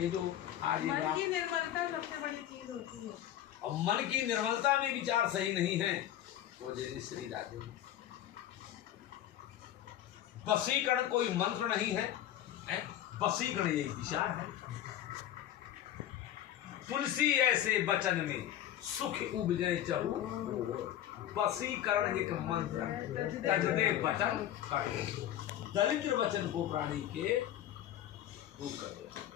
ये जो आज मन की निर्मलता सबसे बड़ी चीज होती है। और मन की निर्मलता में विचार सही नहीं है तो जैसे श्री राधे वशीकरण कोई मंत्र नहीं है, वशीकरण यही विचार है। तुलसी ऐसे वचन में सुख उपजे चहु, वशीकरण एक मंत्र तजदे वचन कटु, दरिद्र वचन को प्राणी के दूर कर दे।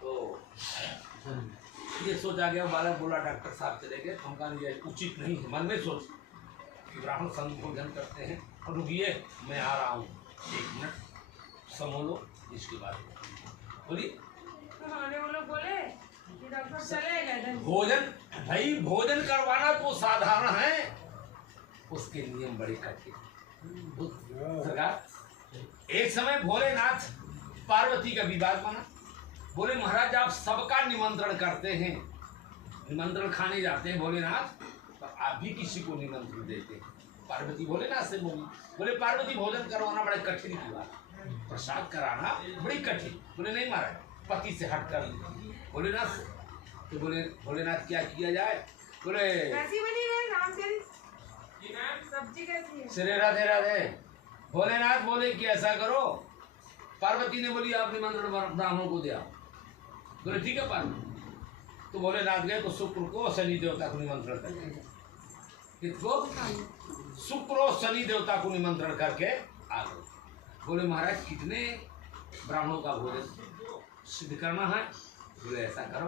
तो ये सोचा गया, बालक बोला डॉक्टर साहब चले गए, हम कहा ये उचित नहीं है। मन में सोच ब्राह्मण संबोधन करते हैं, और रुकिए मैं आ रहा हूँ 1 मिनट संभोलो, इसके बाद बोलिए। वो लोग बोले कि डॉक्टर चले गए। भोजन भाई, भोजन करवाना तो साधारण है, उसके नियम बड़े कठिन। सरकार एक समय भोलेनाथ पार्वती का विवाद बना। बोले महाराज आप सबका निमंत्रण करते हैं, निमंत्रण खाने जाते हैं भोलेनाथ, तो आप भी किसी को निमंत्रण देते हैं। पार्वती भोलेनाथ से बोली, बोले पार्वती भोजन करवाना बड़े कठिन की बात, प्रसाद कराना बड़ी कठिन। बोले नहीं महाराज, पति से हट कर भोलेनाथ से। तो बोले भोलेनाथ क्या किया जाए? बोले कैसी बनी है राम तेरी सब्जी कैसी है? श्री राधे राधे। भोलेनाथ बोले कि ऐसा करो, पार्वती ने बोली आप निमंत्रण ब्राह्मणों को दिया। बोले ठीक है पार्वती। तो भोलेनाथ गए तो शुक्र को शनि देवता को निमंत्रण करके, किसको? शुक्र और शनि देवता को निमंत्रण करके आ गए। बोले महाराज कितने ब्राह्मणों का भोजन सिद्ध करना है? बोले ऐसा करो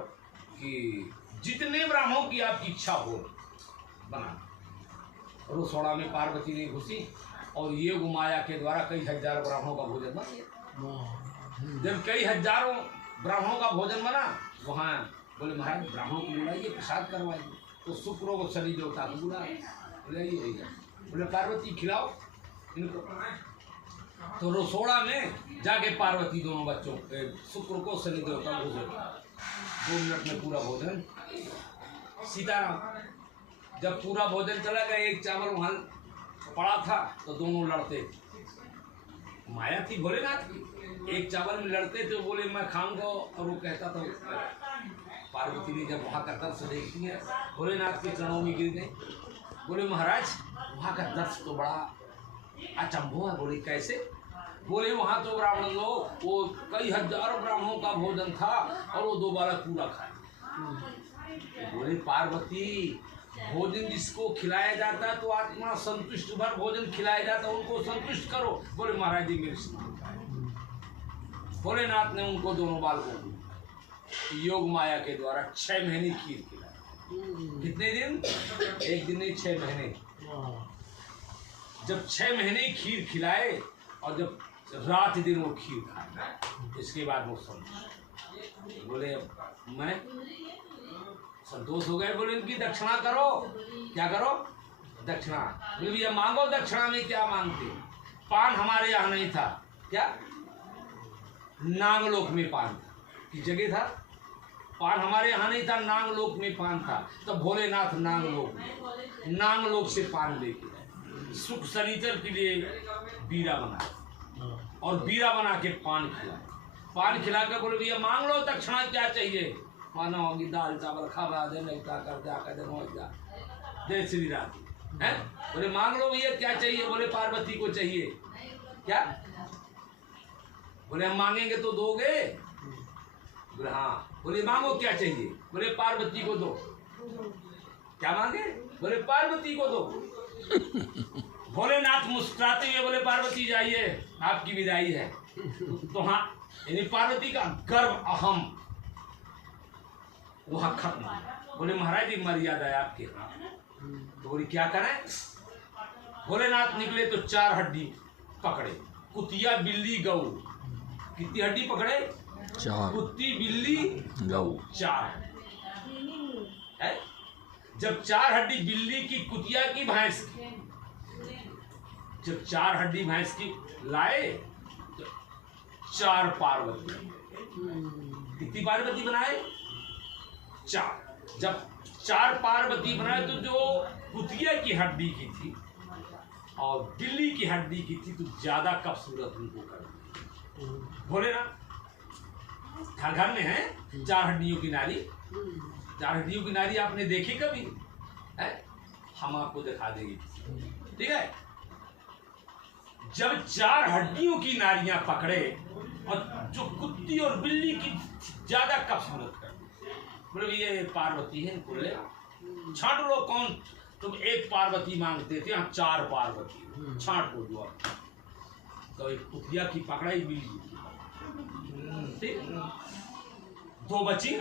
कि जितने ब्राह्मणों की आपकी इच्छा हो बना। रसोड़ा में पार्वती ने घुसी और ये माया के द्वारा कई हजार ब्राह्मणों का भोजन बन गया। जब कई हजारों ब्राह्मणों का भोजन बना, वहाँ बोले महाराज ब्राह्मणों को बुलाइए, प्रसाद करवाइए। तो शुक्र को शनि देवता को बुलाए, बोले बोले पार्वती खिलाओ इनको। तो रसोड़ा में जाके पार्वती दोनों बच्चों शुक्र को शनि देवता को 2 मिनट में पूरा भोजन। सीताराम जब पूरा भोजन चला गया, एक चावल वहाँ पड़ा था तो दोनों लड़ते। माया थी भोलेनाथ की, एक चावल में लड़ते थे। बोले मैं खाऊंगा, और वो कहता था। पार्वती ने जब वहाँ का दर्श देखी है, भोलेनाथ के चरणों में गिर गए। बोले महाराज वहाँ का दर्श तो बड़ा अचंभव है। बोले कैसे? बोले वहाँ तो ब्राह्मण लोग, वो कई हजारों ब्राह्मणों का भोजन था और वो 2 बालक पूरा खाए। बोले पार्वती भोजन जिसको खिलाया जाता है तो आत्मा संतुष्ट भर भोजन खिलाया जाता है, उनको संतुष्ट करो। बोले महाराज जी मेरे से। भोलेनाथ ने उनको दोनों बालकों को योग माया के द्वारा 6 महीने खीर खिलाई। कितने दिन? 1 दिन नहीं, 6 महीने। जब 6 महीने खीर खिलाए और जब रात दिन वो खीर खाए, इसके बाद वो संतुष्ट। बोले मैं संतोष हो गए। बोले इनकी दक्षिणा करो। क्या करो? दक्षिणा। बोले भैया मांगो, दक्षिणा में क्या मांगते? पान हमारे यहाँ नहीं था। क्या? नागलोक में पान था की जगह था। पान हमारे यहाँ नहीं था, नागलोक में पान था। तब भोलेनाथ नागलोक से पान लेके आए। सुख शनिचर के लिए बीरा बनाया और बीरा बना के पान खिलाए। पान खिलाकर बोले भैया मांग लो दक्षिणा, क्या चाहिए? माना होगी दाल चावल खावा दे, नहीं क्या कर दे, जय श्री राम है। बोले मांग लो भैया क्या चाहिए? बोले पार्वती को चाहिए। क्या? बोले हम मांगेंगे तो दोगे? बोले हाँ। बोले मांगो क्या चाहिए? बोले पार्वती को दो। क्या मांगे? बोले पार्वती को दो। भोलेनाथ मुस्कुराते हुए बोले पार्वती जाइए, आपकी विदाई है। तो हाँ, यानी पार्वती का गर्व अहम वहाँ खत्म। बोले महाराज जी मर्यादा है आपके। तो बोले क्या करें? भोलेनाथ निकले तो 4 हड्डी पकड़े, कुतिया बिल्ली गऊ। कितनी हड्डी पकड़े? 4। कुत्ती बिल्ली गऊ 4 है। जब 4 हड्डी बिल्ली की, कुतिया की, भैंस की, जब 4 हड्डी भैंस की लाए तो 4 पार्वती। कितनी पार्वती बनाए? 4। जब 4 पार्वती बनाए तो जो कुतिया की हड्डी की थी और बिल्ली की हड्डी की थी तो ज्यादा खूबसूरत उनको कर दी। बोले ना घर घर में है 4 हड्डियों की नारी। 4 हड्डियों की नारी आपने देखी कभी है? हम आपको दिखा देंगे, ठीक है। जब 4 हड्डियों की नारियां पकड़े और जो कुत्ती और बिल्ली की ज्यादा खूबसूरत कर दी, बोले ये पार्वती है, बोले छांट लो कौन, तुम एक पार्वती मांगते थे, यहाँ 4 पार्वती, छांट लो जो। तो एक कुतिया की पकड़ाई बिल्ली की, 2 बची,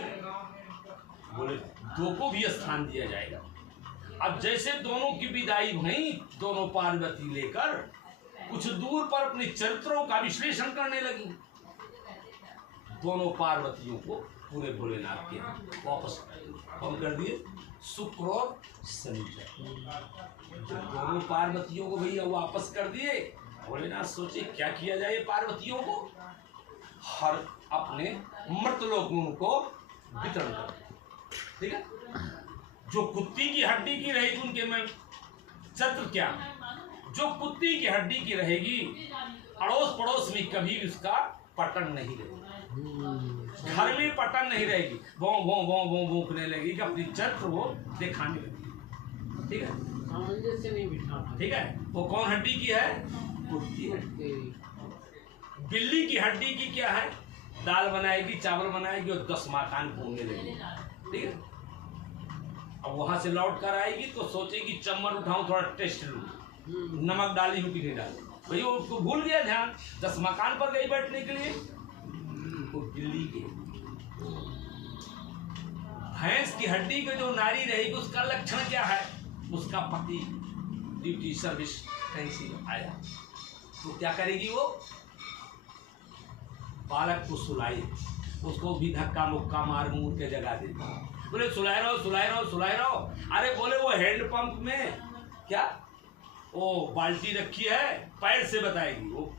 बोले 2 को भी स्थान दिया जाएगा। अब जैसे दोनों की विदाई भई, दोनों पार्वती लेकर कुछ दूर पर अपने चरित्रों का विश्लेषण करने लगी। दोनों पार्वतियों को पूरे भोलेनाथ के वापस कौन कर दिए, शुक्र और शनिचर। जब दोनों पार्वतियों को भैया वापस कर दिए, भोलेनाथ सोचे क्या किया जाए पार्वतियों को, हर अपने मृत लोगों को वितरण कर दिया, ठीक है। जो कुत्ती की हड्डी की रहेगी उनके में चत्र क्या, जो कुत्ती की हड्डी की रहेगी अड़ोस पड़ोस में कभी उसका पटन नहीं रहेगी, घर में पटन नहीं रहेगी, वो वो वो वो भूखने लगेगी, अपनी चत्र वो दिखाने लगेगी, ठीक है, सामंजस्य नहीं बिठाना, ठीक है। वो कौन हड्डी की है, कुत्ती हड्डी। बिल्ली की हड्डी की क्या है, दाल बनाएगी, चावल बनाएगी और 10 मकान घूमने लगेगी, ठीक है। अब वहां से लौट कर आएगी तो सोचेगी चम्मच उठाऊं थोड़ा टेस्ट लूं, नमक डाली हूं कि नहीं डाली, भाई वो उसको भूल गया ध्यान, 10 मकान पर गई बैठने के लिए। तो बिल्ली के भैंस की हड्डी के जो नारी रहेगी उसका लक्षण क्या है, उसका पति ड्यूटी सर्विस कहीं आया तो क्या करेगी, वो बालक को सुलाई, उसको भी धक्का मुक्का मार मूर के जगा देती, बोले सुलाए रहो सुलाए रहो सुलाए रहो। अरे बोले वो हैंडपंप में क्या वो बाल्टी रखी है, पैर से बताएगी, वो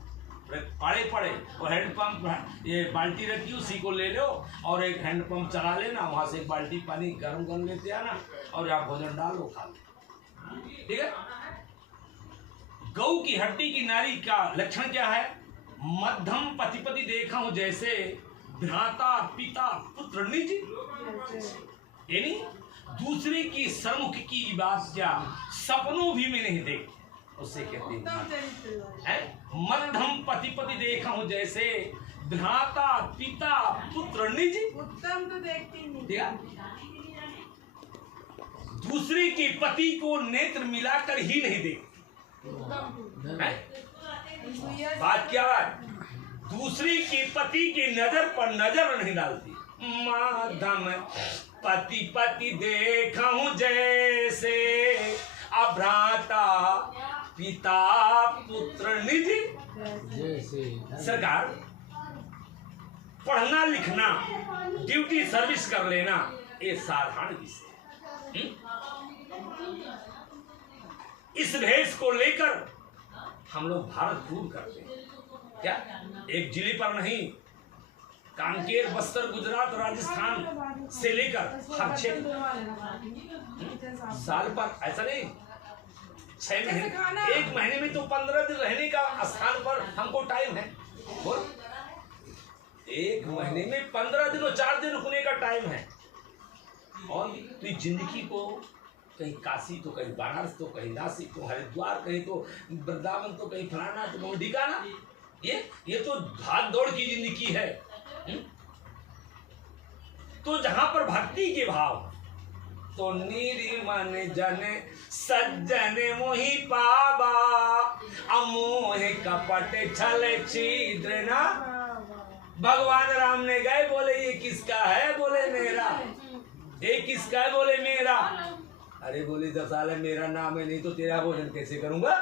पड़े पड़े वो हैंडपंप, ये बाल्टी रखी उसी को ले लो और एक हैंडपंप चला लेना, वहां से एक बाल्टी पानी गर्म कर लेते आना और यहाँ भोजन डाल लो खा लो, ठीक है। गऊ की हड्डी की नारी का लक्षण क्या है, मध्यम पति देखा हूं जैसे भ्राता पिता पुत्र निज, यानी दूसरे की सरमुख की बात क्या सपनों भी में नहीं देखते, उससे कहते हैं मध्यम पति देखा हूं जैसे भ्राता पिता पुत्र निज, उत्तम तो देखती नहीं, ठीक है। दूसरे के पति को नेत्र मिलाकर ही नहीं देखती, बात क्या है, दूसरे के पति के नजर पर नजर नहीं डालती। माधम पति देखा हूं जैसे अभ्राता पिता पुत्र निज। सरकार पढ़ना लिखना ड्यूटी सर्विस कर लेना ये साधारण विषय, इस भेष को लेकर हम लोग भारत टूर करते हैं क्या, एक जिले पर नहीं, कांकेर बस्तर गुजरात राजस्थान से लेकर हर क्षेत्र, साल पर ऐसा नहीं 6 महीने, 1 महीने में तो 15 दिन रहने का स्थान पर हमको टाइम है, और 1 महीने में 15 दिन और 4 दिन रुकने का टाइम है। और तो जिंदगी को कहीं काशी तो कहीं बनारस तो कहीं नासिक तो हरिद्वार, कहीं तो वृंदावन तो कहीं फलाना तो कहीं ठिकाना, ये तो भाग दौड़ की जिंदगी है। तो जहां पर भक्ति के भाव तो निर्मन जन सज्जन मोहि पावा, अमोह कपट छल छिद्र ना। भगवान राम ने गए, बोले ये किसका है, बोले मेरा, ये किसका है, बोले मेरा। अरे बोले 10 साल है, मेरा नाम है, नहीं तो तेरा भोजन कैसे करूंगा,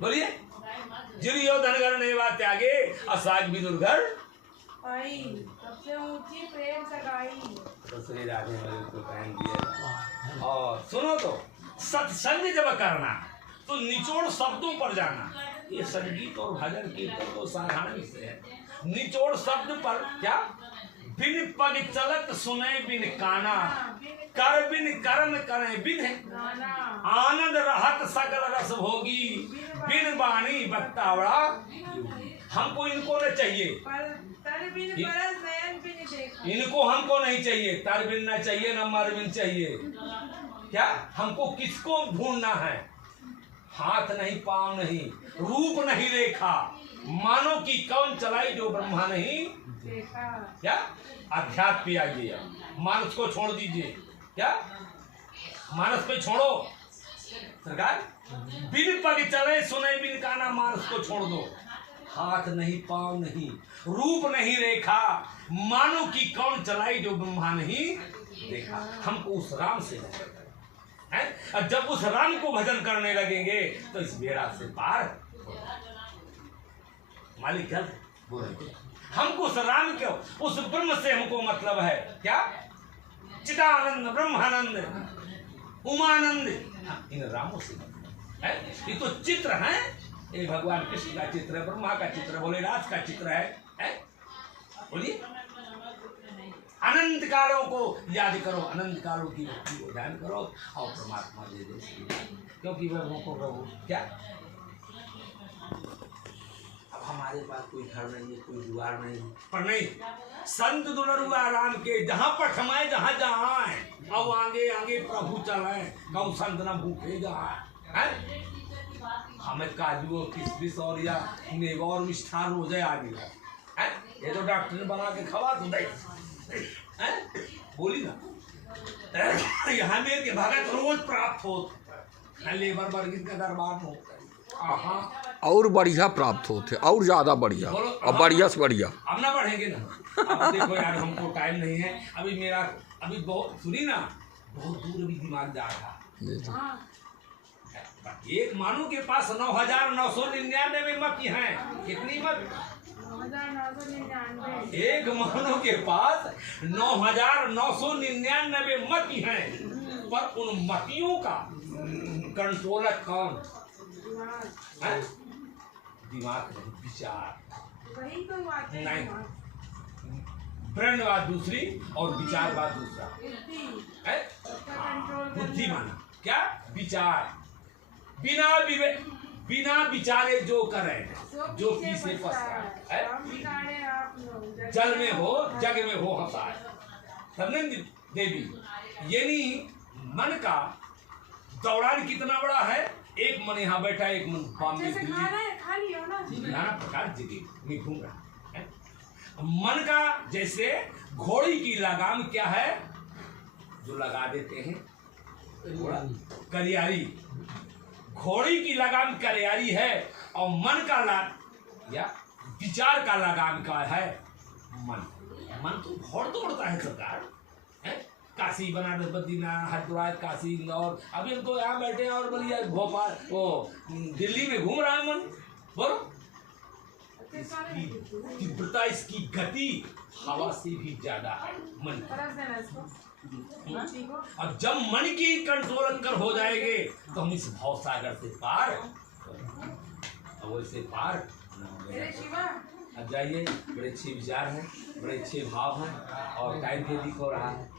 बोलिए। जिरियो धनगर ने बात त्यागे असाग भी दुर्घर, सबसे ऊंची प्रेम सगाई, दूसरे राधे वाले को पहन दिया। और सुनो तो सत्संग जब करना तो निचोड़ शब्दों पर जाना, ये संगीत और भजन कीर्तन तो साधारण से है, निचोड़ शब्द पर क्या बिन पग चलत सुने बिन काना, कर बिन कर्म करे बिन आनंद रहत सकल रस भोगी, बिन बाणी बक्तावड़ा। हमको इनको न चाहिए, इनको हमको नहीं चाहिए, तर बिन न चाहिए, न मर बिन चाहिए। क्या हमको किसको ढूंढना है? हाथ नहीं, पांव नहीं, रूप नहीं रेखा, मानो कि कौन चलाई जो ब्रह्मा नहीं देखा। क्या अध्यात्म पे आइए, मानस को छोड़ दीजिए। क्या मानस को छोड़ो सरकार, बिन पग चले सुने बिन काना, मानस को छोड़ दो। हाथ नहीं, पांव नहीं, रूप नहीं रेखा, मानो कि कौन चलाई जो ब्रह्मा नहीं देखा। हमको उस राम से है, और जब उस राम को भजन करने लगेंगे तो इस बेड़ा से पार हो जाएगा। मालिक गलत बोल रहे, हमको उस राम के, उस ब्रह्म से हमको मतलब है। क्या चिदानंद, ब्रह्मानंद, उमानंद, हाँ, इन रामों से मतलब है। ये तो चित्र है, ये भगवान कृष्ण का चित्र है, ब्रह्मा का चित्र है, भोलेनाथ का चित्र है? बोलिए, अनंत कालों को याद करो, अनंत कालों की भक्ति को ध्यान करो और परमात्मा दे दे, क्योंकि वह हमको प्रभु। क्या अब हमारे पास कोई घर नहीं है, कोई द्वार नहीं, पर नहीं, संत दुलरुआ राम के जहाँ पठमाए, जहाँ जहाँ आए, अब आगे आगे प्रभु चलाए, कौन संत न भूखे जाए। हमें काजू और किशमिश और या मेवा और मिष्ठान हो जाए आगे है? ये तो डॉक्टर ने बना के खवा तो दे, बोली ना। यहाँ मेरे के भगत रोज प्राप्त हो, लेबर वर्गित का दरबार हो, और बढ़िया प्राप्त होते, और ज्यादा बढ़िया, और बढ़िया से बढ़िया। हम ना बढ़ेंगे ना। अब देखो यार, हमको टाइम नहीं है अभी, मेरा अभी बहुत सुनी ना, बहुत दूर अभी दिमाग जा रहा। एक मानू के पास 9,999 मत हैं। कितनी मत? 9,999। एक मानू के पास 9,999 मत हैं, पर उन मतियों का कंट्रोलर कौन है? दिमाग नहीं, विचार। वही तो बात है। नहीं, ब्रेन बात दूसरी और विचार बात दूसरा है। बुद्धि माना क्या? विचार। बिना विचारे जो करे, जो पीछे फंसता है, जल में हो जग में हो हंसा है। समझे देवी? यानी मन का दौड़ान कितना बड़ा है। एक मन यहाँ बैठा, एक मन बॉम्बे नाना प्रकार जगह में घूम रहा है। मन का जैसे घोड़ी की लगाम क्या है जो लगा देते हैं, घोड़ा करियारी। घोड़ी की लगाम करियारी है और मन का या विचार का लगाम का है मन। मन तो घोड़ दौड़ता है सरकार है? काशी, बनारस, बद्रीनाथ, हरिद्वार, काशी, इंदौर। अभी हम तो यहाँ बैठे हैं और बलिया, भोपाल, वो दिल्ली में घूम रहा है मन। बोलो, इसकी तीव्रता, इसकी गति हवा से भी ज्यादा है मन। अब जब मन की कंट्रोल कर हो जाएंगे तो हम इस भाव सागर से पार, अब वैसे पार अब जाइए। बड़े अच्छे विचार हैं, बड़े अच्छे भाव हैं और टाइम भी दिख हो रहा है।